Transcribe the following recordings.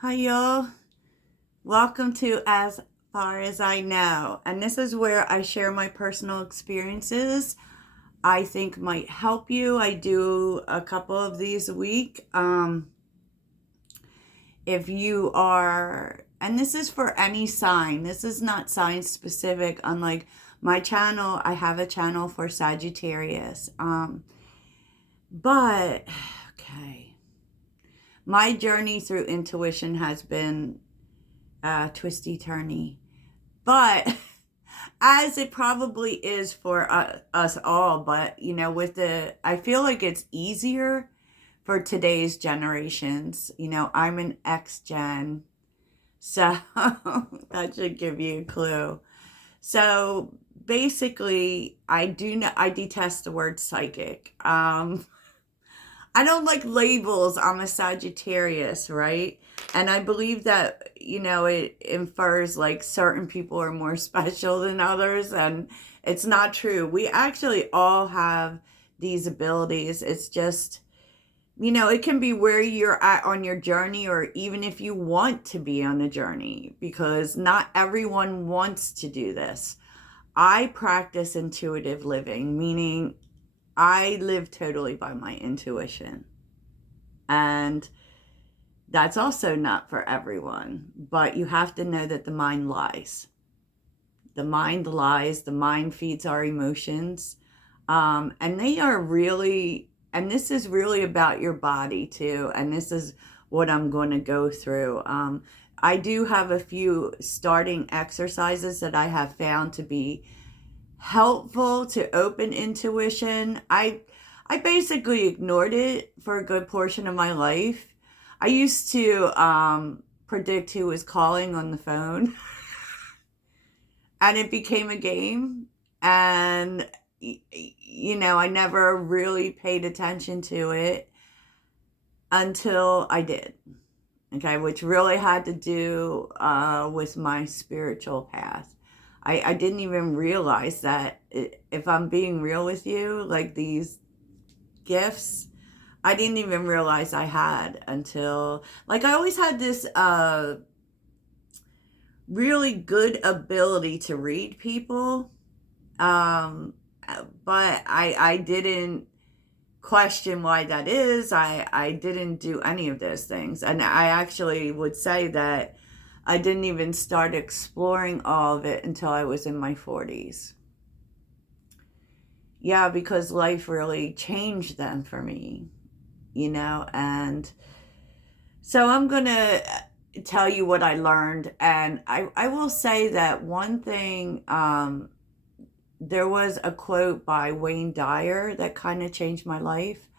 Hi, y'all. Welcome to As Far as I Know. And this is where I share my personal experiences I think might help you. I do a couple of these a week. If you are, and this is for any sign, this is not sign specific, unlike my channel, I have a channel for Sagittarius. But, okay. My journey through intuition has been twisty turny, but as it probably is for us all. But I feel like it's easier for today's generations. I'm an X Gen, so that should give you a clue. So basically, I detest the word psychic. I don't like labels. I'm a Sagittarius, right? And I believe that, it infers like certain people are more special than others. And it's not true. We actually all have these abilities. It's just, it can be where you're at on your journey, or even if you want to be on a journey, because not everyone wants to do this. I practice intuitive living, meaning I live totally by my intuition. And that's also not for everyone, but you have to know that the mind lies. The mind lies, the mind feeds our emotions. And they are really, and this is really about your body too. And this is what I'm going to go through. I do have a few starting exercises that I have found to be helpful to open intuition. I basically ignored it for a good portion of my life. I used to predict who was calling on the phone, and it became a game. And I never really paid attention to it until I did. Okay, which really had to do with my spiritual path. I didn't even realize that, if I'm being real with you, like these gifts, I didn't even realize I had until, like, I always had this really good ability to read people. Um, but I didn't question why that is. I didn't do any of those things. And I actually would say that I didn't even start exploring all of it until I was in my 40s. Yeah, because life really changed then for me, and so I'm going to tell you what I learned. And I will say that one thing, there was a quote by Wayne Dyer that kind of changed my life.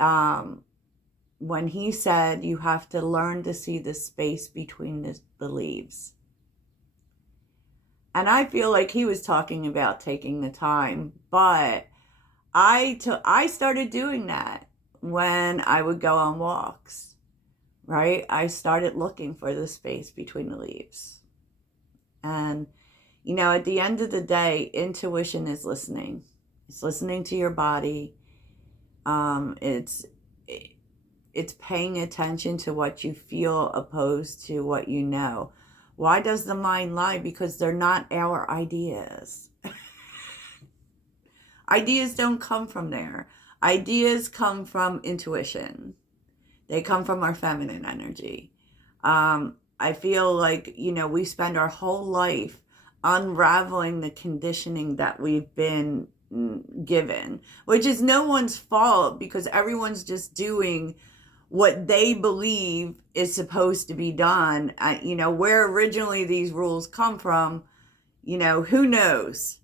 Um, when he said, you have to learn to see the space between the leaves. And I feel like he was talking about taking the time, but I started doing that when I would go on walks, right? I started looking for the space between the leaves. And at the end of the day, intuition is listening. It's listening to your body. It's paying attention to what you feel opposed to what you know. Why does the mind lie? Because they're not our ideas. Ideas don't come from there. Ideas come from intuition. They come from our feminine energy. I feel like, we spend our whole life unraveling the conditioning that we've been given, which is no one's fault, because everyone's just doing what they believe is supposed to be done. Where originally these rules come from, who knows?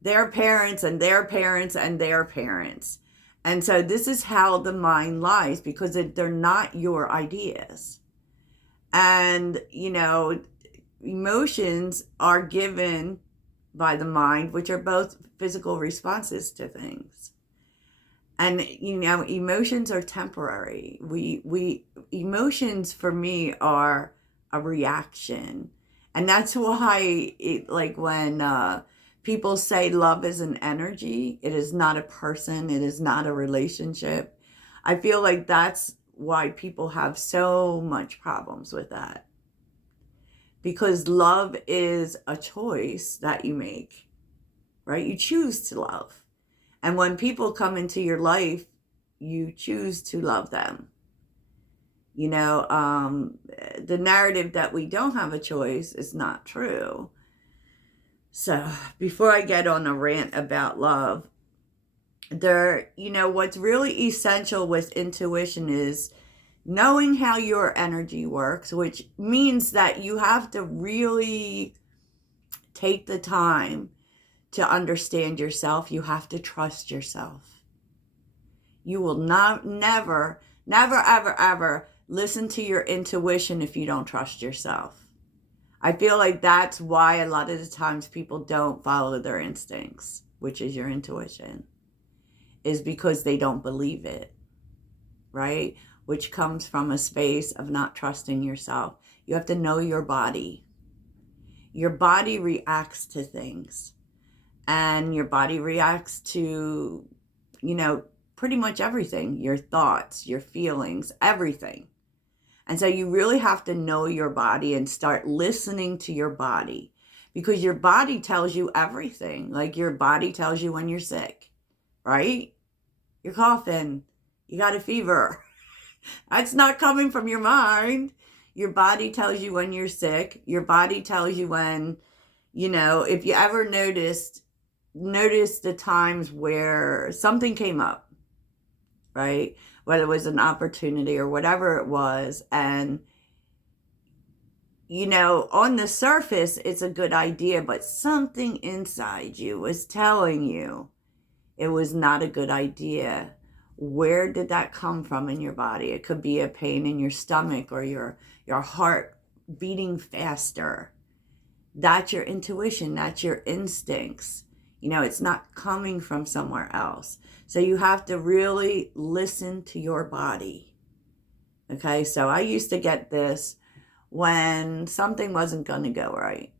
Their parents and their parents and their parents. And so this is how the mind lies, because they're not your ideas. And, emotions are given by the mind, which are both physical responses to things. And, emotions are temporary. Emotions for me are a reaction. And that's why when people say love is an energy, it is not a person, it is not a relationship. I feel like that's why people have so much problems with that. Because love is a choice that you make, right? You choose to love. And when people come into your life, you choose to love them. You know, the narrative that we don't have a choice is not true. So before I get on a rant about love, what's really essential with intuition is knowing how your energy works, which means that you have to really take the time to understand yourself. You have to trust yourself. You will never, ever, ever listen to your intuition if you don't trust yourself. I feel like that's why a lot of the times people don't follow their instincts, which is your intuition, is because they don't believe it, right? Which comes from a space of not trusting yourself. You have to know your body. Your body reacts to things, and your body reacts to, pretty much everything, your thoughts, your feelings, everything. And so you really have to know your body and start listening to your body, because your body tells you everything. Like your body tells you when you're sick, right? You're coughing, you got a fever. That's not coming from your mind. Your body tells you when you're sick. Your body tells you when, if you ever noticed the times where something came up, right? Whether it was an opportunity or whatever it was. And, on the surface, it's a good idea, but something inside you was telling you it was not a good idea. Where did that come from in your body? It could be a pain in your stomach or your heart beating faster. That's your intuition. That's your instincts. It's not coming from somewhere else. So you have to really listen to your body. Okay, so I used to get this when something wasn't going to go right.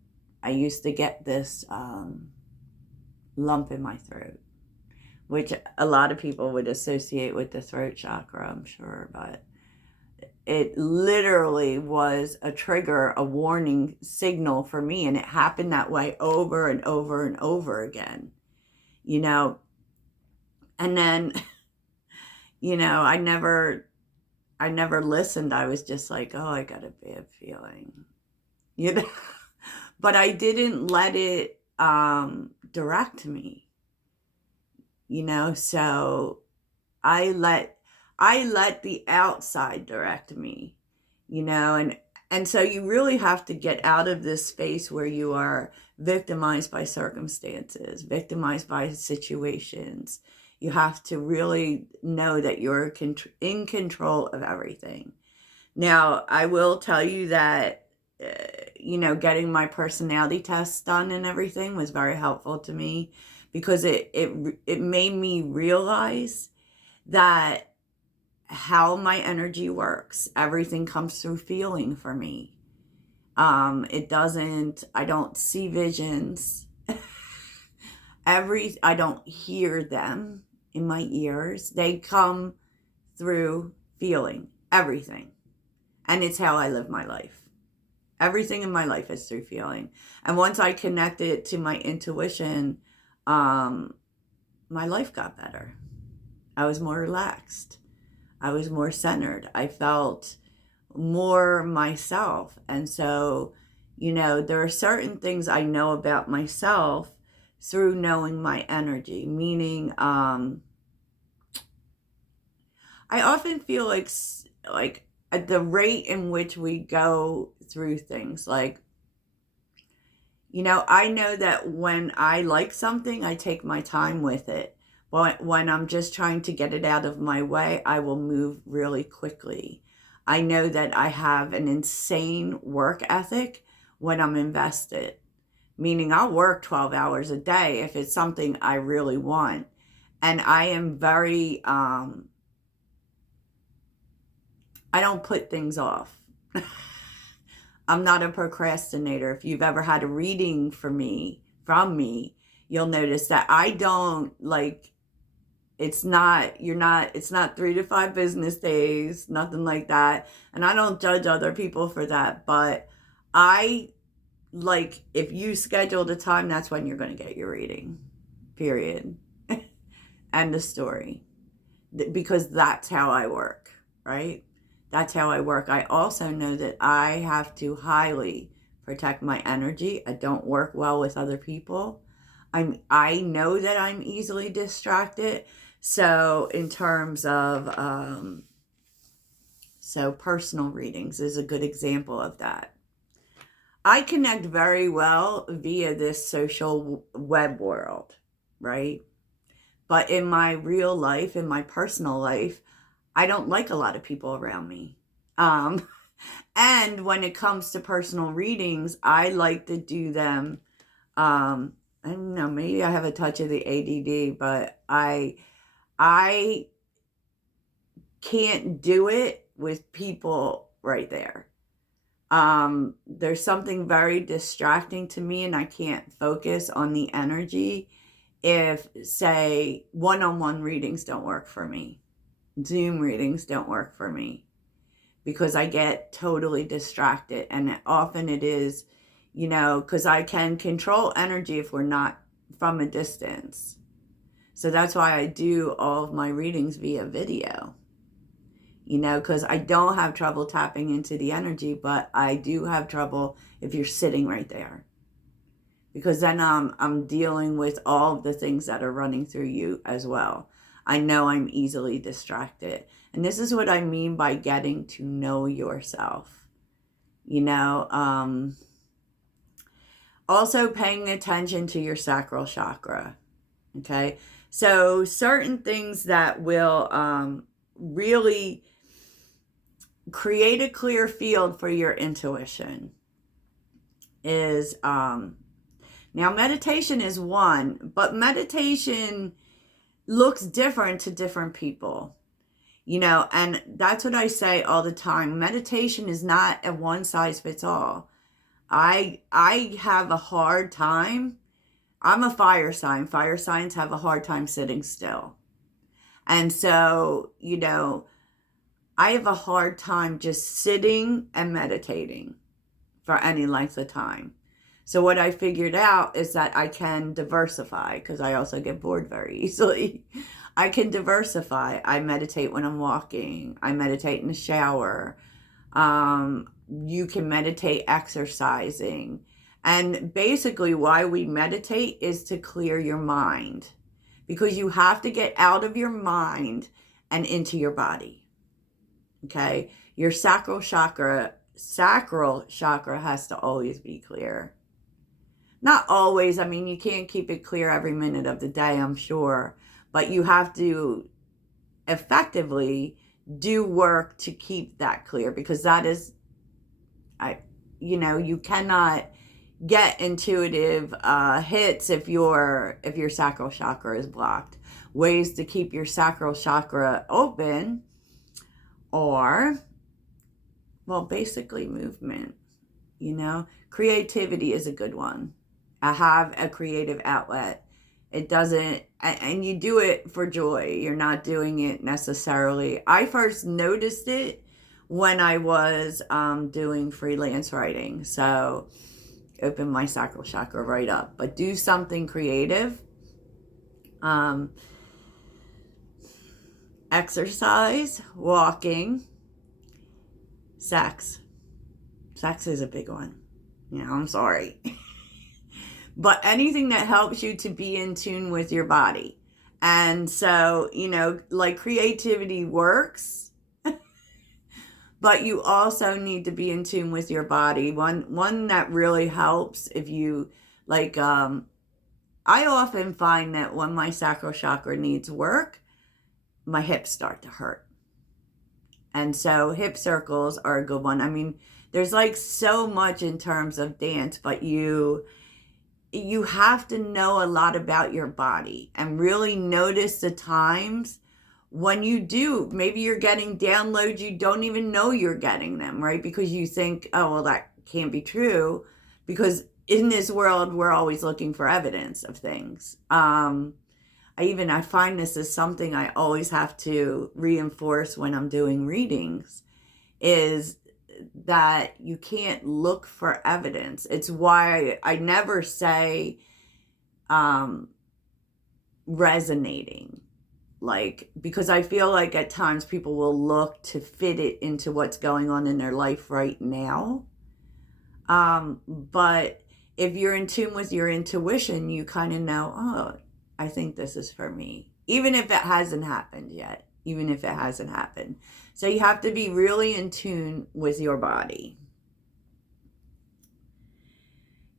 I used to get this lump in my throat, which a lot of people would associate with the throat chakra, I'm sure, but it literally was a trigger, a warning signal for me, and it happened that way over and over and over again, and then, I never listened. I was just like, oh, I got a bad feeling, but I didn't let it direct me. So I let the outside direct me, and so you really have to get out of this space where you are victimized by circumstances, victimized by situations. You have to really know that you're in control of everything. Now, I will tell you that, getting my personality test done and everything was very helpful to me, because it made me realize that how my energy works. Everything comes through feeling for me. I don't see visions. I don't hear them in my ears. They come through feeling, everything. And it's how I live my life. Everything in my life is through feeling. And once I connected to my intuition, my life got better. I was more relaxed. I was more centered. I felt more myself. And so, there are certain things I know about myself through knowing my energy, meaning I often feel like at the rate in which we go through things, like, I know that when I like something, I take my time with it. But when I'm just trying to get it out of my way, I will move really quickly. I know that I have an insane work ethic when I'm invested, meaning I'll work 12 hours a day if it's something I really want. And I am very, I don't put things off. I'm not a procrastinator. If you've ever had a reading from me, you'll notice that I don't It's not, it's not 3 to 5 business days, nothing like that. And I don't judge other people for that, but I like, if you schedule a time, that's when you're going to get your reading, period. End of story. Because that's how I work, right? That's how I work. I also know that I have to highly protect my energy. I don't work well with other people. I know that I'm easily distracted. So in terms of, so personal readings is a good example of that. I connect very well via this social web world, right? But in my real life, in my personal life, I don't like a lot of people around me. And when it comes to personal readings, I like to do them. I don't know, maybe I have a touch of the ADD, but I can't do it with people right there. There's something very distracting to me, and I can't focus on the energy if, say, one-on-one readings don't work for me. Zoom readings don't work for me because I get totally distracted. And often it is, because I can control energy if we're not from a distance. So that's why I do all of my readings via video, because I don't have trouble tapping into the energy, but I do have trouble if you're sitting right there. Because then I'm dealing with all of the things that are running through you as well. I know I'm easily distracted. And this is what I mean by getting to know yourself. Also paying attention to your sacral chakra. Okay? So certain things that will really create a clear field for your intuition is... Now, meditation is one, but meditation looks different to different people, and that's what I say all the time. Meditation is not a one size fits all. I have a hard time. I'm a fire sign. Fire signs have a hard time sitting still. And so, I have a hard time just sitting and meditating for any length of time. So what I figured out is that I can diversify, because I also get bored very easily. I can diversify. I meditate when I'm walking. I meditate in the shower. You can meditate exercising. And basically why we meditate is to clear your mind, because you have to get out of your mind and into your body. Okay? Your sacral chakra has to always be clear. Not always. I mean, you can't keep it clear every minute of the day, I'm sure. But you have to effectively do work to keep that clear, because that is, you cannot get intuitive hits if your sacral chakra is blocked. Ways to keep your sacral chakra open are, well, basically movement. Creativity is a good one. I have a creative outlet. It doesn't, and you do it for joy. You're not doing it necessarily. I first noticed it when I was doing freelance writing. So open my sacral chakra right up. But do something creative. Exercise, walking, sex. Sex is a big one. I'm sorry. But anything that helps you to be in tune with your body. And so, like creativity works, but you also need to be in tune with your body. One that really helps, if you, like, I often find that when my sacral chakra needs work, my hips start to hurt. And so hip circles are a good one. I mean, there's like so much in terms of dance, but you have to know a lot about your body and really notice the times when you do. Maybe you're getting downloads, you don't even know you're getting them, right? Because you think, oh, well, that can't be true, because in this world, we're always looking for evidence of things. I find this is something I always have to reinforce when I'm doing readings, is that you can't look for evidence. It's why I never say resonating, like, because I feel like at times people will look to fit it into what's going on in their life right now. But if you're in tune with your intuition, you kind of know, oh, I think this is for me, even if it hasn't happened yet, even if it hasn't happened. So you have to be really in tune with your body.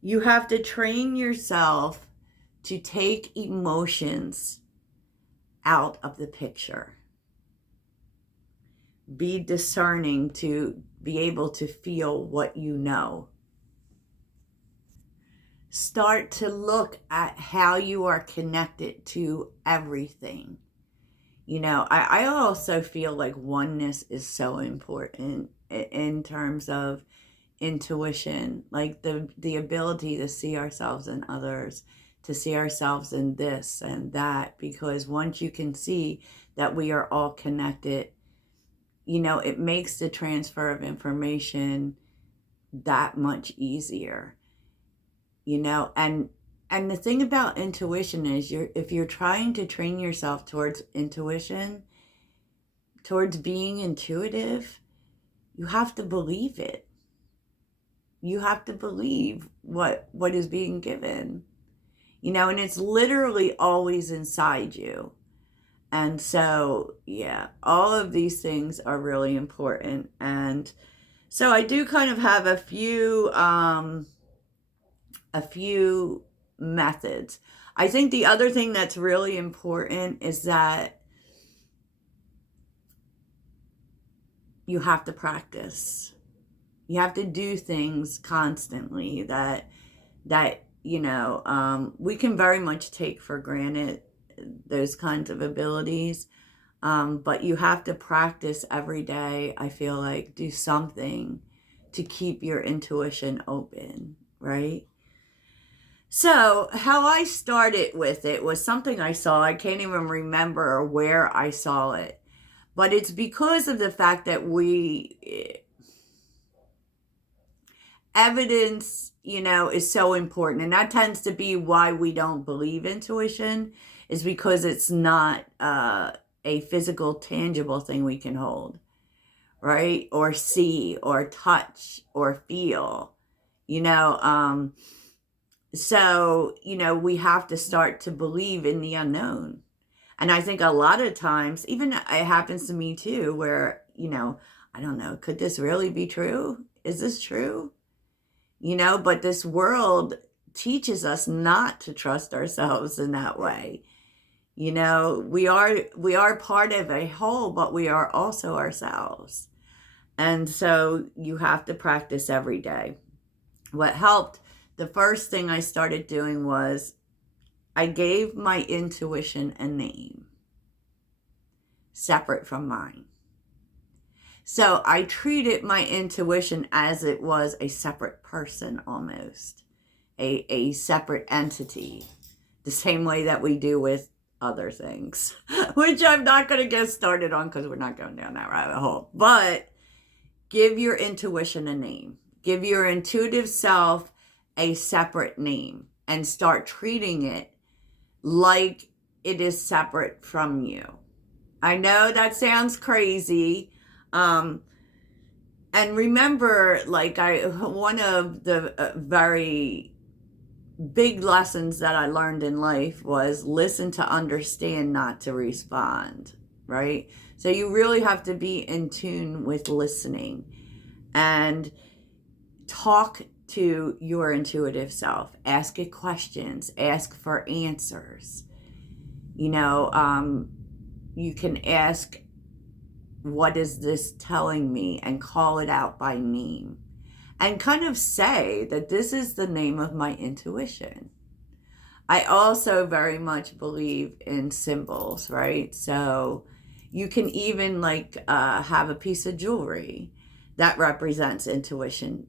You have to train yourself to take emotions out of the picture. Be discerning to be able to feel what you know. Start to look at how you are connected to everything. You know, I also feel like oneness is so important in terms of intuition, like the ability to see ourselves in others, to see ourselves in this and that, because once you can see that we are all connected, you know, it makes the transfer of information that much easier. You know, and the thing about intuition is, if you're trying to train yourself towards intuition, towards being intuitive, you have to believe it. You have to believe what is being given. You know, and it's literally always inside you. And so, yeah, all of these things are really important. And so I do kind of have a few methods. I think the other thing that's really important is that you have to practice. You have to do things constantly that you know, we can very much take for granted, those kinds of abilities. But you have to practice every day. I feel like do something to keep your intuition open, right? So how I started with it was something I saw. I can't even remember where I saw it, but it's because of the fact that evidence, you know, is so important. And that tends to be why we don't believe intuition, is because it's not a physical, tangible thing we can hold, right? Or see, or touch, or feel, you know. So, you know, we have to start to believe in the unknown. And I think a lot of times, even it happens to me too, where, you know, I don't know, could this really be true? Is this true? You know, but this world teaches us not to trust ourselves in that way. You know, we are part of a whole, but we are also ourselves. And so you have to practice every day. What helped, the first thing I started doing was I gave my intuition a name separate from mine. So I treated my intuition as it was a separate person, almost a separate entity, the same way that we do with other things, which I'm not going to get started on because we're not going down that rabbit hole. But give your intuition a name. Give your intuitive self a separate name and start treating it like it is separate from you. I know that sounds crazy. And remember, like, one of the very big lessons that I learned in life was listen to understand, not to respond, right? So you really have to be in tune with listening and talk to your intuitive self. Ask it questions, ask for answers. You know, you can ask, what is this telling me? And call it out by name. And kind of say that this is the name of my intuition. I also very much believe in symbols, right? So you can even like have a piece of jewelry that represents intuition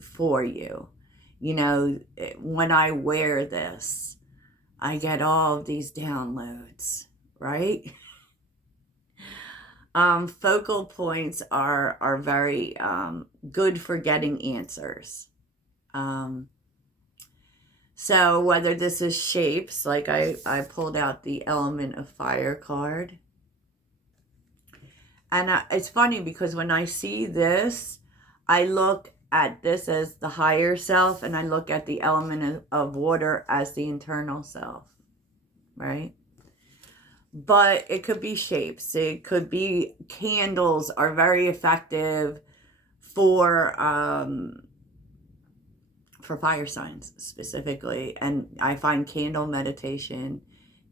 for you. You know, when I wear this, I get all of these downloads, right? Focal points are very good for getting answers. So whether this is shapes, like I pulled out the element of fire card. And it's funny because when I see this, I look at this as the higher self, and I look at the element of water as the internal self, right? But it could be shapes. It could be candles are very effective for fire signs specifically. And I find candle meditation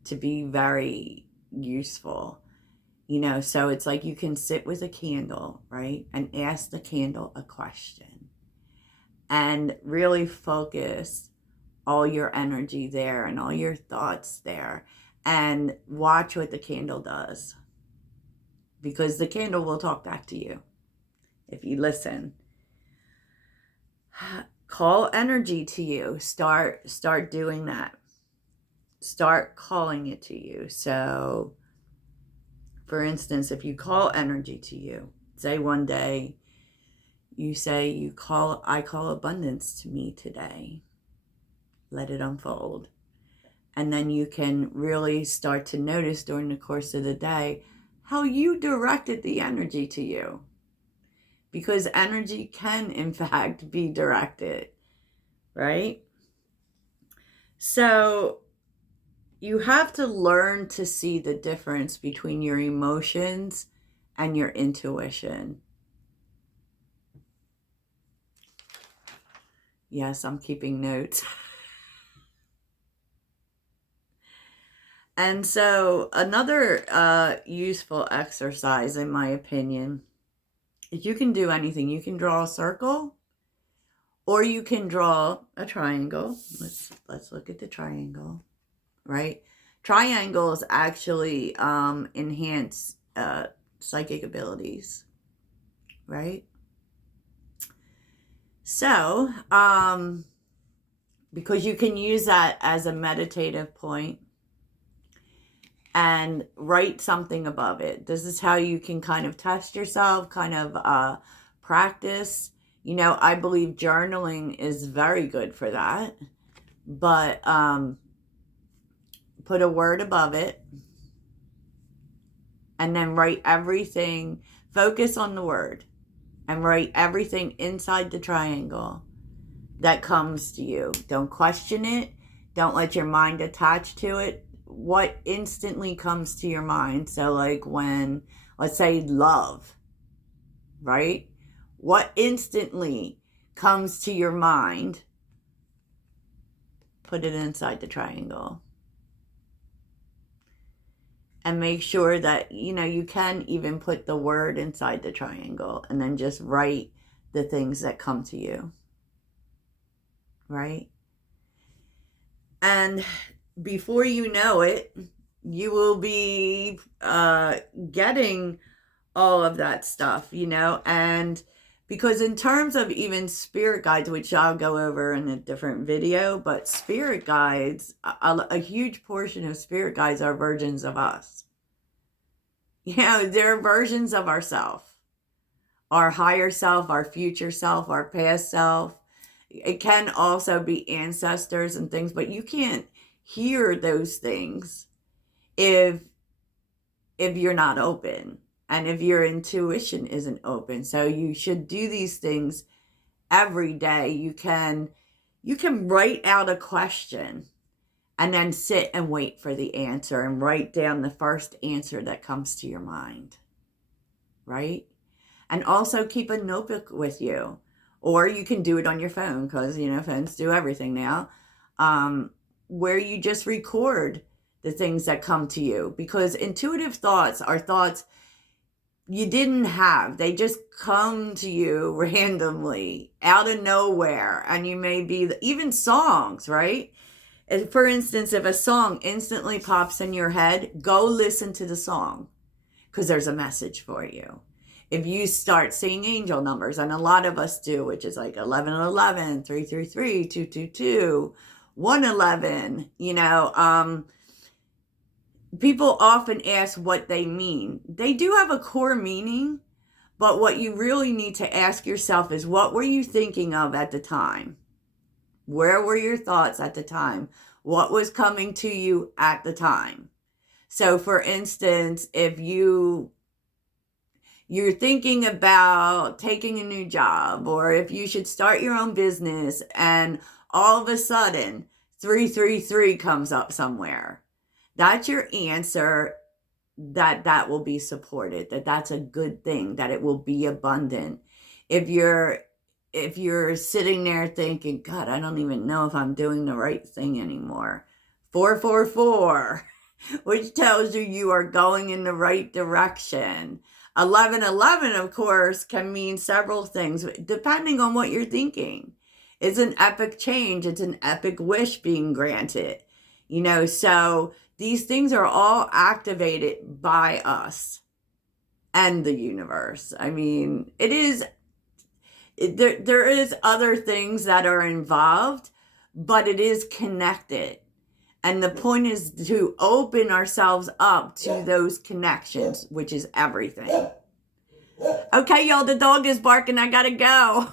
to be very useful. You know, so it's like you can sit with a candle, right? And ask the candle a question. And really focus all your energy there and all your thoughts there. And watch what the candle does. Because the candle will talk back to you if you listen. Call energy to you. Start doing that. Start calling it to you. So, for instance, if you call energy to you, say one day you say, I call abundance to me today. Let it unfold. And then you can really start to notice during the course of the day how you directed the energy to you. Because energy can, in fact, be directed, right? So you have to learn to see the difference between your emotions and your intuition. Yes, I'm keeping notes. And so another useful exercise, in my opinion, is you can do anything. You can draw a circle, or you can draw a triangle. Let's look at the triangle, right? Triangles actually enhance psychic abilities, right? So, because you can use that as a meditative point and write something above it. This is how you can kind of test yourself, kind of practice. You know, I believe journaling is very good for that. But put a word above it and then write everything. Focus on the word and write everything inside the triangle that comes to you. Don't question it. Don't let your mind attach to it. What instantly comes to your mind? So like when, let's say, love, right? What instantly comes to your mind? Put it inside the triangle. And make sure that, you know, you can even put the word inside the triangle and then just write the things that come to you, right? And before you know it, you will be getting all of that stuff, you know. And because in terms of even spirit guides, which I'll go over in a different video, but spirit guides, a huge portion of spirit guides are versions of us. You know, they're versions of ourselves, our higher self, our future self, our past self. It can also be ancestors and things, but you can't hear those things if you're not open and if your intuition isn't open. So you should do these things every day. You can write out a question and then sit and wait for the answer and write down the first answer that comes to your mind, right? And also keep a notebook with you. Or you can do it on your phone because, you know, phones do everything now, where you just record the things that come to you. Because intuitive thoughts are thoughts you didn't have. They just come to you randomly, out of nowhere. And you may be, even songs, right? For instance, if a song instantly pops in your head, go listen to the song because there's a message for you. If you start seeing angel numbers, and a lot of us do, which is like 1111, 333, 222, 111, people often ask what they mean. They do have a core meaning, but what you really need to ask yourself is, what were you thinking of at the time? Where were your thoughts at the time? What was coming to you at the time? So for instance, if you're thinking about taking a new job, or if you should start your own business, and all of a sudden 333 comes up somewhere, that's your answer, that will be supported, that's a good thing, that it will be abundant. If you're sitting there thinking, God, I don't even know if I'm doing the right thing anymore, 444, which tells you you are going in the right direction. 1111, of course, can mean several things depending on what you're thinking. It's an epic change. It's an epic wish being granted. So these things are all activated by us and the universe. I mean, there is other things that are involved, but it is connected. And the point is to open ourselves up to those connections, which is everything. Okay, y'all, the dog is barking. I gotta go.